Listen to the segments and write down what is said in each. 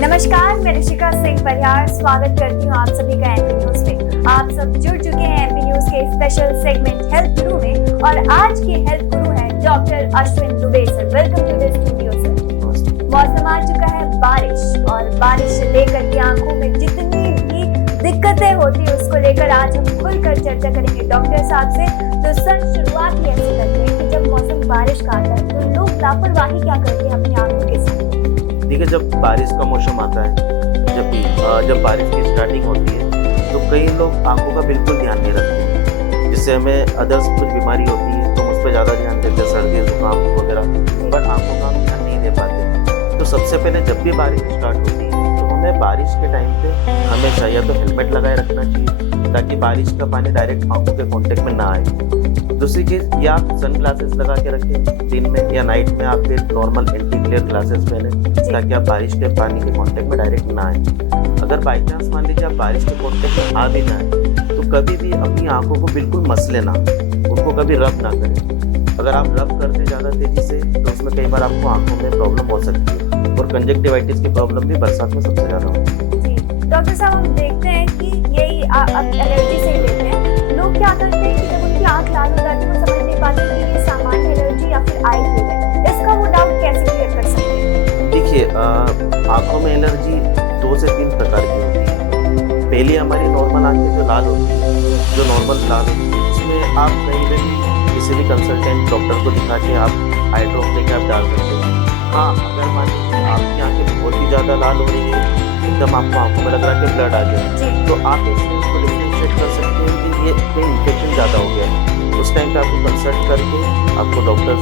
नमस्कार, मैं ऋषिका सिंह परिहार स्वागत करती हूँ आप सभी का एमपी न्यूज में। आप सब जुड़ चुके हैं एमपी न्यूज के स्पेशल सेगमेंट हेल्थ गुरु में और आज के हेल्थ गुरु हैं doctor Ashwin Dubey sir. Welcome to the studio sir. मौसम आ चुका है बारिश और बारिश से लेकर के आंखों में जितनी भी दिक्कतें होती है उसको लेकर आज हम खुलकर चर्चा करेंगे डॉक्टर साहब से। तो सर, शुरुआत ही ऐसे करते हैं कि जब मौसम बारिश का आता है तो लोग लापरवाही क्या करते हैं अपनी आंखों के साथ? देखिए, जब बारिश का मौसम आता है, जब बारिश की स्टार्टिंग होती है तो कई लोग आंखों का बिल्कुल ध्यान नहीं रखते, जिससे हमें अदर्स कुछ बीमारी होती है तो उस पर ज़्यादा ध्यान देते हैं, सर्दी जुकाम वगैरह, पर आंखों का हम ध्यान नहीं दे पाते। तो सबसे पहले जब भी बारिश स्टार्ट होती है तो हमें बारिश के टाइम पे हमेशा या तो हेलमेट लगाए रखना चाहिए ताकि बारिश का पानी डायरेक्ट आंखों के कॉन्टेक्ट में ना आए। दूसरी चीज़, या आप सन ग्लासेस लगा के रखें दिन में या नाइट में आप फिर नॉर्मल एंटी ग्लेयर ग्लासेस पहने ताकि आप बारिश के पानी के कांटेक्ट में डायरेक्ट ना आए। अगर बाई चांस मान लीजिए आप बारिश के कांटेक्ट में आ भी जाए तो कभी भी अपनी आंखों को बिल्कुल मस लेना, उनको कभी रब ना करें। अगर आप रब करते ज़्यादा तेज़ी से तो उसमें कई बार आपको आंखों में प्रॉब्लम हो सकती है और कंजक्टिवाइटिस की प्रॉब्लम भी बरसात में सबसे ज़्यादा होती है। डॉक्टर साहब, हम देखते हैं कि यही एलर्जी से ही लेते हैं। लोग क्या करते हैं कि जब उनकी आंख लाल हो जाती है वो समझ नहीं पाते कि ये सामान्य एलर्जी या फिर आई फ्लू है। इसका वो डाउट कैसे क्लियर कर सकते हैं? देखिए, आंखों में एलर्जी 2 से 3 प्रकार की होती है। पहली हमारी नॉर्मल आंखें जो लाल होती है, जो नॉर्मल लाल होती है, उसमें आप कहीं पे भी किसी भी कंसल्टेंट डॉक्टर को दिखा के आप आई ड्रॉप लेके आप डाल सकते हैं। हाँ, अगर मान लीजिए आपकी आंखें बहुत ही ज़्यादा लाल हो रही है, एकदम आपको आंखों में लग रहा है कि ब्लड आ गया, तो आप इसमें उसको डिफ्रेंशिएट कर सकते हैं कि ये कहीं इन्फेक्शन ज़्यादा हो गया है। उस टाइम पे आपको कंसल्ट करके आपको डॉक्टर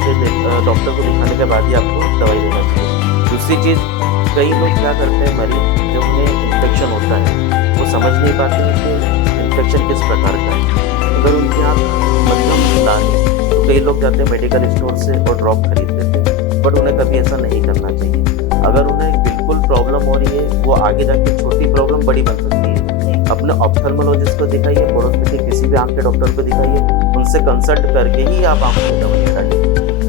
को दिखाने के बाद ही आपको दवाई देना चाहिए। दूसरी चीज़, कई लोग क्या करते हैं, मरीज जब उन्हें इन्फेक्शन होता है वो समझ नहीं पाते हैं कि इन्फेक्शन किस प्रकार का है। अगर उनके आँख मतलब लाल है तो कई लोग जाते हैं मेडिकल स्टोर से और ड्रॉप खरीद लेते हैं, बट उन्हें कभी ऐसा नहीं करना चाहिए। अगर उन्हें बिल्कुल प्रॉब्लम हो रही है, वो आगे जाके छोटी प्रॉब्लम बड़ी बन सकती है, अपने ऑप्थेल्मोलॉजिस्ट को दिखाइए, पड़ोस किसी भी आंख के डॉक्टर को दिखाइए, उनसे कंसल्ट करके ही आप आंखों में दवाई डालिए।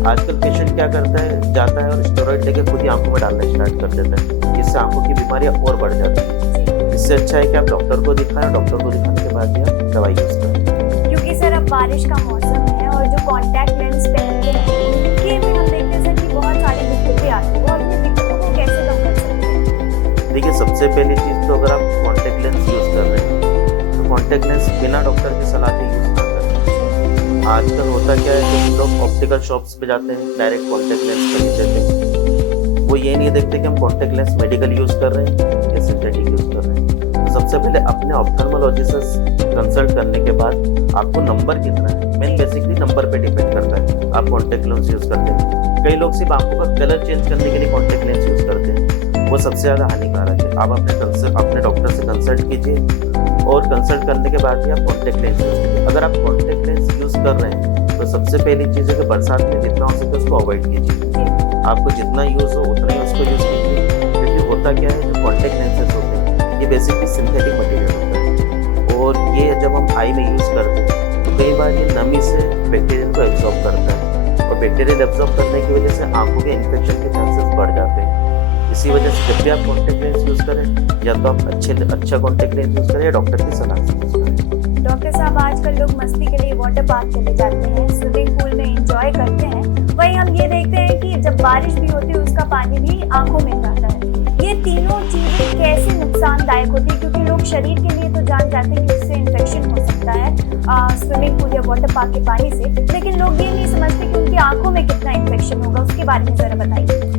आजकल पेशेंट क्या करता है, जाता है और स्टेरॉइड लेके खुद ही आंखों में डालना स्टार्ट कर देता है, जिससे आंखों की बीमारियां और बढ़ जाती है। इससे अच्छा है कि आप डॉक्टर को दिखाएं, डॉक्टर को दिखाने के बाद ही आप दवाई यूज करें। क्योंकि सर अब बारिश का मौसम है और जो कॉन्टैक्ट लेंस पहनते हैं उनके में हम देखते हैं सर कि बहुत सारी दिक्कतें आती है। वो अपनी दिक्कतों को कैसे कम कर सकते हैं? देखिए, सबसे पहली चीज़ तो अगर आप कॉन्टैक्ट लेंस यूज़ कर रहे हैं तो कॉन्टैक्ट लेंस बिना डॉक्टर की सलाह के यूज़ ना करें। आजकल होता क्या है कि लोग ऑप्टिकल शॉप्स पे जाते हैं, डायरेक्ट कॉन्टैक्ट लेंस खरीद लेते हैं। वो ये नहीं देखते कि हम कॉन्टैक्ट लेंस मेडिकल यूज़ कर रहे हैं या सिंथेटिक यूज़ कर रहे हैं। तो सबसे पहले अपने ऑप्थेल्मोलॉजिस्ट से कंसल्ट करने के बाद आपको नंबर कितना है, मेन बेसिकली नंबर पे डिपेंड करता है आप कॉन्टैक्ट लेंस यूज़ करते हैं। कई लोग सिर्फ आंखों का कलर चेंज करने के लिए कॉन्टैक्ट लेंस यूज़ करते हैं, वो सबसे ज़्यादा हानिकारक है। आप अपने डॉक्टर से कंसल्ट कीजिए और कंसल्ट करने के बाद ही आप कॉन्टैक्ट लेंस यूज़ कीजिए। अगर आप कॉन्टैक्ट लेंस यूज़ कर रहे हैं तो सबसे पहली चीज़ है कि बरसात में जितना हो सके उसको अवॉइड कीजिए। आपको जितना यूज़ हो उतना ही उसको यूज़ कीजिए, क्योंकि होता क्या है, जो कॉन्टैक्ट लेंसेज होते हैं ये बेसिकली सिंथेटिक मटेरियल होता है और ये जब हम आई में यूज़ करते हैं तो कई बार ये नमी से बैक्टीरियल को एब्जॉर्ब करता है और बैक्टीरियल एब्जॉर्ब करने की वजह से आंखों के इन्फेक्शन के चांसेस बढ़ जाते हैं। इसी वजह से जब भी आप कॉन्टैक्ट लेंस यूज़ करें या तो आप अच्छा कॉन्टैक्ट लेंस यूज़ करें या डॉक्टर की सलाह से यूज़ करें। डॉक्टर साहब, आजकल लोग मस्ती के लिए वाटर पार्क चले जाते हैं, स्विमिंग पूल में एंजॉय करते हैं। वहीं हम ये देखते हैं कि जब बारिश भी होती है उसका पानी भी आंखों में जाता है। ये तीनों चीजें कैसे नुकसानदायक होती है? क्योंकि लोग शरीर के लिए तो जान जाते हैं कि उससे इन्फेक्शन हो सकता है स्विमिंग पूल या वाटर पार्क के पानी से, लेकिन लोग ये नहीं समझते कि उनकी आंखों में कितना इन्फेक्शन होगा। उसके बारे में जरा बताइए।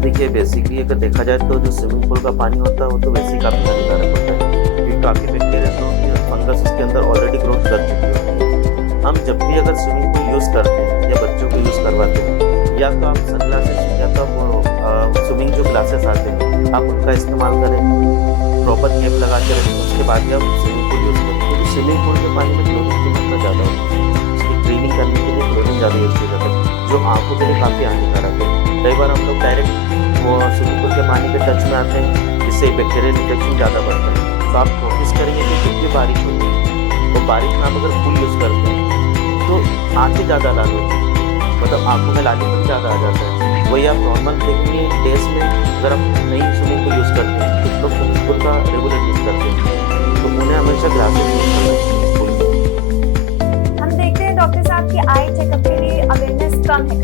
देखिए, बेसिकली अगर देखा जाए तो जो स्विमिंग पूल का पानी होता है वो तो वैसे ही काफ़ी हानिकारक होता है, क्योंकि काफ़ी बैक्टीरिया तो फंगस उसके अंदर ऑलरेडी ग्रोथ कर चुकी होती है। हम जब भी अगर स्विमिंग पूल यूज़ करते हैं या बच्चों को यूज़ करवाते हैं, या तो आप सनग्लासेस या तो वो स्विमिंग जो ग्लासेस आते हैं आप उनका इस्तेमाल करें, प्रॉपर कैप लगा के रखें, उसके बाद जब स्विमिंग पूल यूज़ करें। क्योंकि स्विमिंग पूल के पानी में क्लोरीन की मात्रा ज़्यादा होती है, उसकी क्लीनिंग करने के लिए क्लोरीन ज़्यादा यूज़ किया जाता है, जो आंखों के लिए काफ़ी हानिकारक है। कई बार हम लोग डायरेक्ट वो स्विमिंग पूल के पानी के टच में आते हैं, जिससे बैक्टीरियल इन्फेक्शन ज़्यादा बढ़ता है। तो आप नोटिस करेंगे कि जब भी बारिश होती है तो बारिश में आप अगर फुल यूज़ करते हैं तो आंखें ज़्यादा लाल होती है, मतलब आंखों में लालीपन ज़्यादा आ जाता है। वही आप नॉर्मल देखेंगे डेज में, अगर आप नई स्विमिंग पूल यूज़ करते हैं, कुछ लोग स्विमिंग पूल का रेगुलर यूज़ करते हैं, तो उन्हें हमेशा ग्लासेस यूज़ करना चाहिए पूल में। हम देखते हैं डॉक्टर साहब की आई चेकअप के लिए अवेयरनेस कम है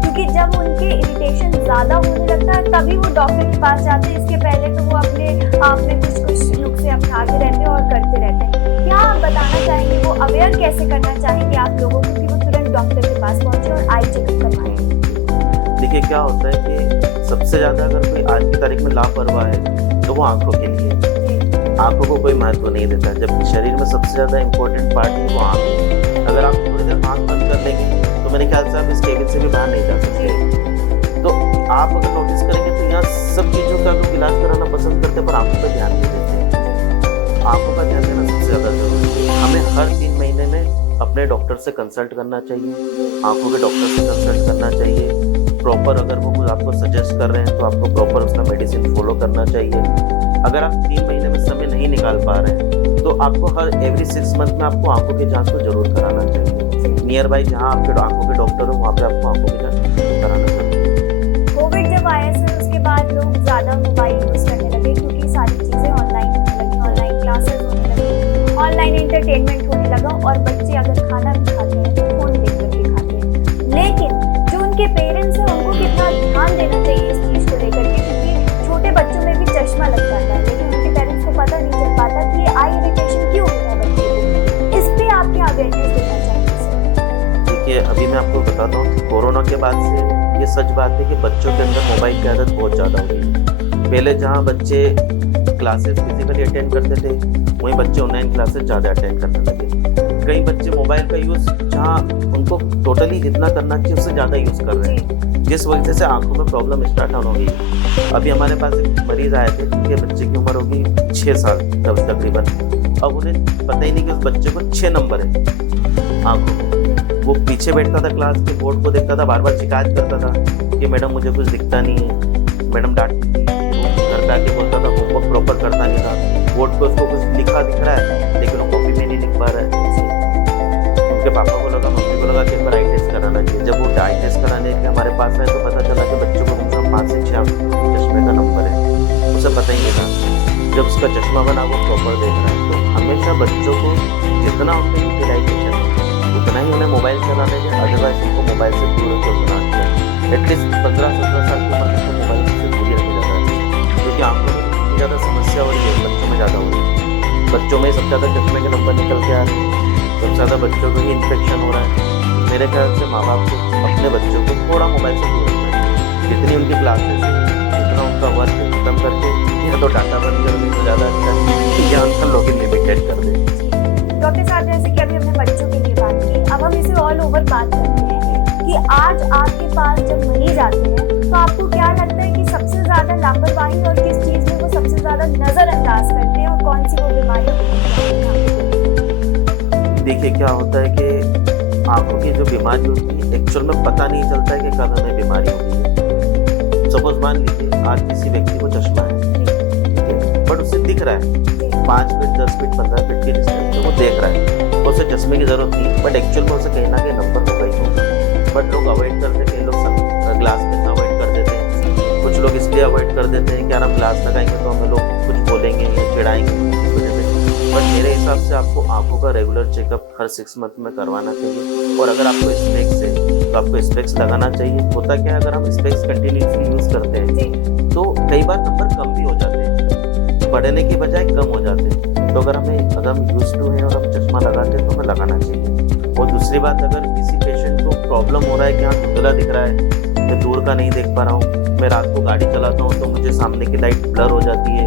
क्योंकि जब उनके इरिटेशन ज़्यादा होने लगता है तभी वो डॉक्टर के पास जाते हैं। इसके पहले तो वो अपने आप में कुछ नुस्खे अपनाते रहते हैं और करते रहते हैं। क्या आप बताना चाहेंगे, वो अवेयर कैसे करना चाहेंगे आप लोगों को कि वो तुरंत डॉक्टर के पास पहुंचे और आई चेकअप करवाएं? देखिए क्या होता है कि सबसे ज़्यादा अगर कोई आज की तारीख में लापरवाह है तो वो आंखों के लिए, आंखों को कोई महत्व नहीं देता, जबकि शरीर में सबसे ज़्यादा इम्पोर्टेंट पार्ट है वो आंख है। अगर आप थोड़ी देर आंख बंद कर लेंगे तो मेरे ख्याल से आप इस केबिन से भी बाहर नहीं जा सकते। तो आप अगर नोटिस करेंगे तो यहाँ सब चीज़ों का लोग इलाज कराना पसंद करते हैं पर आंखों पर ध्यान नहीं देते। आंखों का ध्यान देना सबसे ज़्यादा जरूरी है। हमें हर 3 महीने में अपने डॉक्टर से कंसल्ट करना चाहिए, आंखों के डॉक्टर से कंसल्ट करना चाहिए। प्रॉपर अगर वो कुछ आपको सजेस्ट कर रहे हैं तो आपको प्रॉपर उसका मेडिसिन फॉलो करना चाहिए। अगर आप 3 महीने में समय नहीं निकाल पा रहे हैं तो आपको हर एवरी 6 मंथ में आपको आंखों की जांच को जरूर कराना चाहिए। नियर बाई जहाँ आपके आंखों के डॉक्टर हो वहाँ पे आपको आंखों की जांच कराना चाहिए। कोविड जब आया सर उसके बाद लोग ज़्यादा मोबाइल यूज़ करने लगे क्योंकि सारी चीज़ें ऑनलाइन होने लगी, ऑनलाइन क्लासेस होने लगी, ऑनलाइन एंटरटेनमेंट होने लगा और बच्चे अगर खाना भी खाते हैं तो फ़ोन देख करके खाते हैं। लेकिन जो उनके पेरेंट्स हैं उनको कितना ध्यान देना चाहिए इस चीज़ को लेकर के, क्योंकि छोटे बच्चों में भी चश्मा लग जाता है लेकिन उनके पेरेंट्स को पता नहीं चल पाता कि ये आई इरिटेशन क्यों हो रहा है बच्चे को। इस पर आप क्या अवेयरनेस देना चाहेंगे सर? देखिए अभी मैं आपको बताता हूँ कि कोरोना के बाद से ये सच बात है कि बच्चों के अंदर मोबाइल की आदत बहुत ज़्यादा हो गई है। पहले जहाँ बच्चे क्लासेस फिजिकली अटेंड करते थे वहीं बच्चे ऑनलाइन क्लासेस ज़्यादा अटेंड करने लगे। कई बच्चे मोबाइल का यूज़ जहाँ उनको टोटली जितना करना चाहिए उससे ज़्यादा यूज़ कर रहे हैं, जिस वजह से आंखों में प्रॉब्लम स्टार्ट हो गई। अभी हमारे पास एक मरीज आए थे जिनके बच्चे की उम्र होगी 6 साल तकरीबन। अब उन्हें पता ही नहीं कि उस बच्चे को 6 नंबर है आंखों में। वो पीछे बैठता था, क्लास के बोर्ड को देखता था, बार बार शिकायत करता था कि मैडम मुझे कुछ दिखता नहीं है। मैडम डांटती थी, घर पे आके बोलता था होमवर्क प्रॉपर करता नहीं था, बोर्ड पे उसको कुछ लिखा दिख रहा है लेकिन वो कॉपी में नहीं लिख पा रहा है। उनके पापा को लगा, मम्मी को लगा कि एक बार आई टेस्ट कराना चाहिए। जब वो आई टेस्ट कराने के हमारे पास आए तो पता चला कि बच्चों को कम से कम 5 से 6 चश्मे का नंबर है, उसे पता ही नहीं था। जब उसका चश्मा बना वो प्रॉपर देख रहा है। तो हमेशा बच्चों को जितना उनका यूटिलाइजेशन है उतना ही उन्हें मोबाइल चलाने दें, अदरवाइज उनको मोबाइल से दूर रखकर उतना चाहिए। एटलीस्ट 15-17 साल की उम्र तक मोबाइल से दूर ही रखा जाता है, क्योंकि आंखों में सबसे ज़्यादा समस्या हो रही है बच्चों में ज़्यादा हो रही है। बच्चों में सबसे ज़्यादा चश्मे के नंबर निकल के आ रहे हैं, सबसे ज़्यादा बच्चों को ही इन्फेक्शन हो रहा है। मेरे ख्याल से माँ बाप को अपने बच्चों को थोड़ा मोबाइल से दूर रखना चाहिए। जितनी उनकी क्लासेस है उतना उनका वर्क खत्म करके या तो डाटा बंद कर दें तो ज़्यादा अच्छा है या उनका लॉगिन लिमिटेड कर दें। डॉक्टर साहब जैसे कि अभी हमने बच्चों के लिए बात की, अब हम इसे ऑल ओवर बात करते हैं कि आज आपके पास जब मरीज आते हैं तो आपको क्या लगता है कि सबसे ज्यादा लापरवाही और किस चीज में वो सबसे ज्यादा नजरअंदाज करते हैं और कौन सी वो बीमारियां होती हैं? देखिए क्या होता है कि आंखों की जो बीमारी होती है एक्चुअल में पता नहीं चलता है कि कब हमें बीमारी होती है। सपोज मान लीजिए आज किसी व्यक्ति को चश्मा है, ठीक है, बट उसे दिख रहा है 5 फीट 10 फीट 15 फीट की डिस्टेंस पे वो देख रहा है, उसे चश्मे की जरूरत नहीं, बट एक्चुअल में उसे कहीं ना कहीं नंबर होगा ही होगा। बट लोग अवॉइड करते हैं, कई लोग ग्लास में अवॉइड कर देते हैं, कुछ लोग इसलिए अवॉइड कर देते हैं कि यार हम ग्लास लगाएंगे तो हमें लोग कुछ बोलेंगे या चिढ़ाएंगे इस वजह से। बट मेरे हिसाब से आपको आंखों का रेगुलर चेकअप हर 6 मंथ में करवाना चाहिए। और अगर आपको स्पेक्स है तो आपको स्पेक्स लगाना चाहिए। होता क्या है, अगर हम स्पेक्स कंटिन्यूसली यूज़ करते हैं तो कई बार नंबर कम भी हो जाते हैं, बढ़ने की बजाय कम हो जाते हैं। तो अगर हम यूज टू हैं और हम चश्मा लगाते हैं तो हमें लगाना चाहिए। और दूसरी बात, अगर किसी पेशेंट को प्रॉब्लम हो रहा है कि हाँ धुंधला दिख रहा है, मैं दूर का नहीं देख पा रहा हूँ, मैं रात को गाड़ी चलाता हूँ तो मुझे सामने की लाइट ब्लर हो जाती है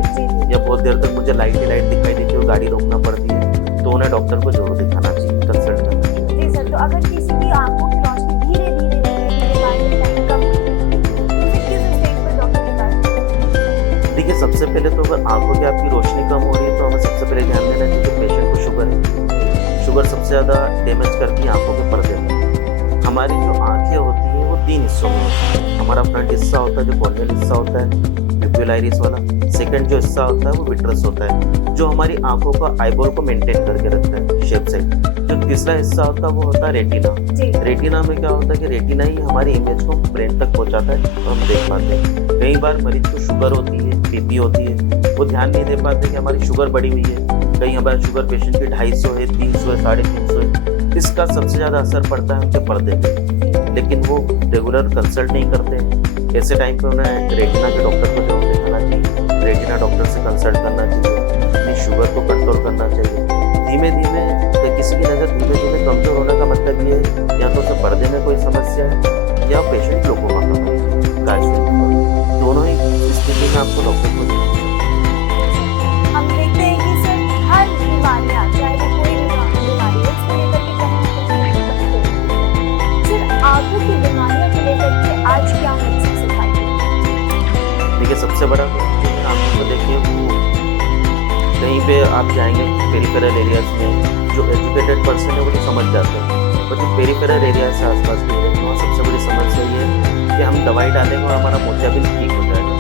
या बहुत देर तक मुझे लाइट ही लाइट दिखाई देती है और गाड़ी रोकना पड़ती है, तो उन्हें डॉक्टर को जरूर दिखाना चाहिए, कंसल्ट करना चाहिए। जी सर, तो अगर किसी की आंखों की रोशनी धीरे धीरे कम होती है तो किस स्टेज पर डॉक्टर के पास? देखिए सबसे पहले तो अगर आंखों की आपकी रोशनी कम हो रही है तो हमें सबसे पहले ध्यान देना चाहिए कि पेशेंट को शुगर है। शुगर सबसे ज़्यादा डैमेज करती है आंखों के पर्दे में। हमारी जो आंखें होती हैं वो 3 हिस्सों में होती हैं। हमारा फ्रंट हिस्सा होता है जो कॉर्नियल हिस्सा होता है, प्यूपिल आइरिस वाला। सेकंड जो हिस्सा होता है वो विट्रस होता है, जो हमारी आंखों का आईबॉल को मेंटेन करके रखता है शेप से। जो तीसरा हिस्सा होता है वो होता है रेटिना। रेटिना में क्या होता है कि रेटिना ही हमारी इमेज को ब्रेन तक पहुंचाता है और हम देख पाते हैं। कई बार मरीज को शुगर होती है, बीपी होती है, वो ध्यान नहीं दे पाते कि हमारी शुगर बढ़ी हुई है। कई हमारे शुगर पेशेंट की 250 है, 300 है, 350 है। इसका सबसे ज़्यादा असर पड़ता है उनके पर्दे पे, लेकिन वो रेगुलर कंसल्ट नहीं करते। ऐसे टाइम पे उन्हें रेटिना के डॉक्टर को जरूर दिखाना चाहिए, रेटिना डॉक्टर से कंसल्ट करना चाहिए, अपनी शुगर को कंट्रोल करना चाहिए। धीमे धीमे किसी की नज़र धीमे धीमे कमजोर होने का मतलब ये है या तो उसे पर्दे में कोई समस्या है या पेशेंट ग्लूकोमा का मरीज, दोनों ही स्थिति में आपको डॉक्टर को हम देखते हैं कि सर हर बीमारियां, चाहे वो कोई भी बीमारी हो, उसको लेकर के कहीं ना कहीं सिर्फ आंखों की बीमारियों को लेकर के आज क्या मैसेज सिखाई? देखिए, सबसे बड़ा आंखों को देखिए, वो कहीं पे आप जाएंगे पेरिफेरल एरियाज में, जो एजुकेटेड पर्सन है वो तो समझ जाते हैं, और जो पेरिफेरल एरिया से आसपास के एरिया में सबसे बड़ी समस्या ये है कि हम दवाई डालेंगे और हमारा मोतियाबिंद ठीक हो जाएगा।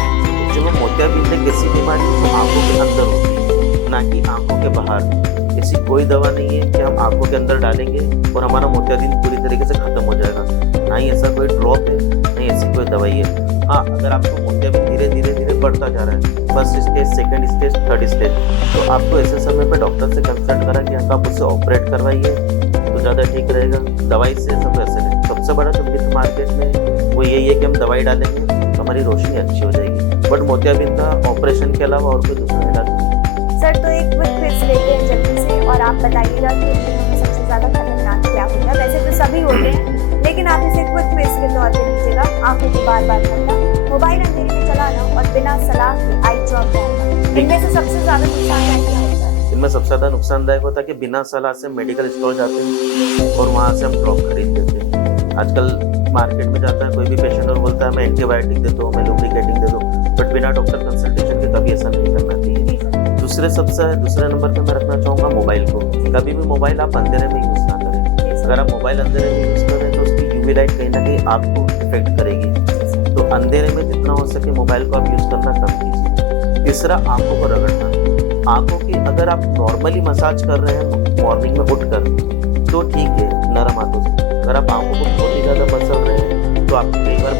जो मोतियाबिंद है किसी बीमारी जो आंखों के अंदर होती है, ना कि आंखों के बाहर। ऐसी कोई दवा नहीं है कि हम आंखों के अंदर डालेंगे और हमारा मोतियाबिंद पूरी तरीके से खत्म हो जाएगा। ना ही ऐसा कोई ड्रॉप है, नहीं ऐसी कोई दवाई है। हाँ, अगर आपको मोतियाबिंद धीरे धीरे धीरे बढ़ता जा रहा है, first stage, second stage, third stage, तो आपको ऐसे समय पे डॉक्टर से कंसल्ट करा कि आप उसे ऑपरेट करवाइए तो ज़्यादा ठीक रहेगा। दवाई से सब ऐसे नहीं। सबसे बड़ा जो मिथ मार्केट में वो यही है कि हम दवाई डालेंगे तो हमारी रोशनी अच्छी हो जाएगी, बट मोतियाबिंद का ऑपरेशन के अलावा और कोई दूसरा इलाज नहीं। सर, तो एक क्विक क्विज लेते हैं जल्दी से, और आप बताइएगा कि सबसे ज़्यादा खतरनाक क्या होता है। वैसे तो सभी होते हैं, लेकिन आप इसे क्विक क्विज के तौर पे लीजिएगा। आंखों को बार बार खोलना, मोबाइल अंधेरे में चलाना और बिना सलाह के आई ड्रॉप डालना, इनमें से सबसे ज्यादा नुकसानदायक क्या होता है? इनमें सबसे ज्यादा नुकसानदायक होता है कि बिना सलाह से मेडिकल स्टोर जाते हैं और वहाँ से हम ड्रॉप खरीद लेते हैं। आजकल मार्केट में जाता है कोई भी पेशेंट और बोलता है मैं एंटीबायोटिक दे दो, मैं लुब्रिकेटिंग दे दो, बट बिना डॉक्टर कंसल्टेशन के कभी ऐसा नहीं करना चाहिए। दूसरे नंबर पे मैं रखना चाहूँगा मोबाइल को। कभी भी मोबाइल आप अंधेरे में यूज़ ना करें। अगर आप मोबाइल अंधेरे में यूज़ करें तो उसकी यूवी लाइट कहीं ना कहीं आपको इफेक्ट करेगी, तो अंधेरे में जितना हो सके मोबाइल को आप यूज़ करना कम कीजिए। तीसरा, आंखों को रगड़ना। आंखों की अगर आप नॉर्मली मसाज कर रहे हैं मॉर्निंग में उठकर तो ठीक है, नरम हाथों से। अगर आप आंखों को बहुत ही ज़्यादा मसल रहे हैं तो आपकी कई बार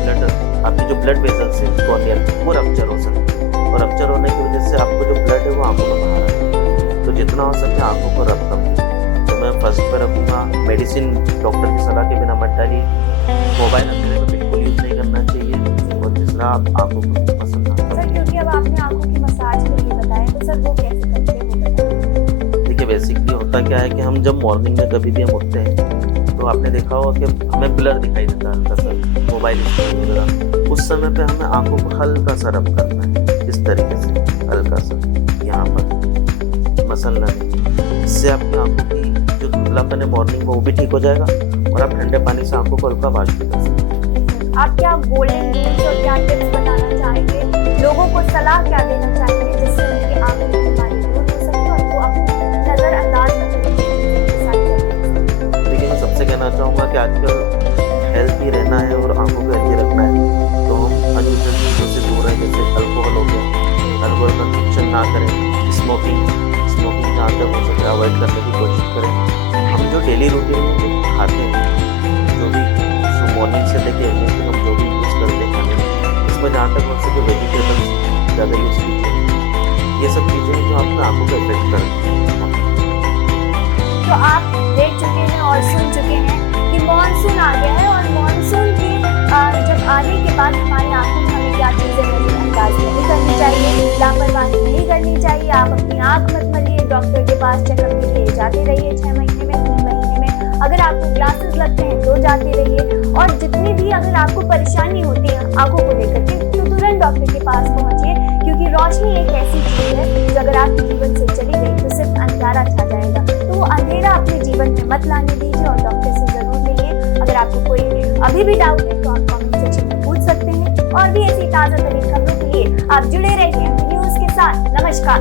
आपकी जो ब्लड वेसल्स है कॉर्नियल, वो रप्चर हो सकते हैं, और रप्चर होने की वजह से आपको जो ब्लड है वो आंखों में बाहर आता है। तो जितना हो सके आंखों को रब कम। तो मैं फर्स्ट पे रखूँगा मेडिसिन, डॉक्टर की सलाह के बिना मत डालिए। मोबाइल अंधेरे में बिल्कुल यूज़ नहीं करना चाहिए, और तीसरा, आप आंखों को पसंद ना करें। सर, क्योंकि अब आपने आंखों की मसाज के लिए बताया, तो सर वो कैसे करते हैं? देखिए, बेसिकली होता क्या है कि हम जब मॉर्निंग में कभी भी हम उठते हैं तो आपने देखा होगा कि हमें ब्लर दिखाई देता है हल्का सा, मोबाइल स्क्रीन वगैरह। उस समय पे हमें आंखों को हल्का सा रब करना है, इस तरीके से हल्का सा यहाँ पर मसलना नहीं। इससे आपकी आंखों की जो धुंधलापन है मॉर्निंग में वो भी ठीक हो जाएगा, और आप ठंडे पानी से आंखों को हल्का वॉश भी कर सकते हैं। आप क्या गोल्डन रूल्स और क्या टिप्स बताना चाहेंगे, लोगों को सलाह क्या देना चाहेंगे जिससे उनकी आंखों की बीमारी दूर हो सके और वो अपनी नजरअंदाज न करें? देखिए, मैं सबसे कहना चाहूँगा कि आजकल हेल्थी रहना है और आंखों को हेल्थी रखना है, तो हम अनयूजुअल चीज़ों से दूर रहें। जैसे अल्कोहल हो गया, अल्कोहल कंजप्शन ना करें। स्मोकिंग जहाँ तक हो सके अवॉइड करने की कोशिश करें। हम जो डेली रूटीन में जो खाते हैं, जो भी मॉर्निंग से लेके इवनिंग तक हम जो भी यूज़ करते हैं खाने में, इसमें जहाँ तक हो सके वेजिटेबल्स ज़्यादा यूज़ कीजिए। ये सब चीज़ें जो आपकी आंखों को इफेक्ट करती हैं। तो आप देख चुके हैं और सुन चुके हैं कि मानसून आ गया है, और मानसून के जब आने के बाद हमारी आंखों में हमें क्या चीज़ें नजरअंदाज नहीं करनी चाहिए, लापरवाही नहीं करनी चाहिए। आप अपनी आंख मत मलिए, डॉक्टर के पास चेकअप के लिए जाते रहिए 6 महीने में, 3 महीने में। अगर आपको ग्लासेस लगते हैं तो जाते रहिए, और जितनी भी अगर आपको परेशानी होती है आंखों को लेकर के तो तुरंत डॉक्टर के पास पहुंचिए, क्योंकि रोशनी एक ऐसी चीज़ है जो अगर आपके जीवन से चली गई तो सिर्फ अंधेरा छा जाएगा। तो वो अंधेरा अपने जीवन में मत लाने दीजिए, और डॉक्टर से जरूर मिलिए। अगर आपको कोई अभी भी डाउट है तो आप कमेंट सेक्शन में पूछ सकते हैं, और भी ऐसी ताज़ा तरीन खबरों के लिए आप जुड़े रहिए एमपी न्यूज़ के साथ। नमस्कार।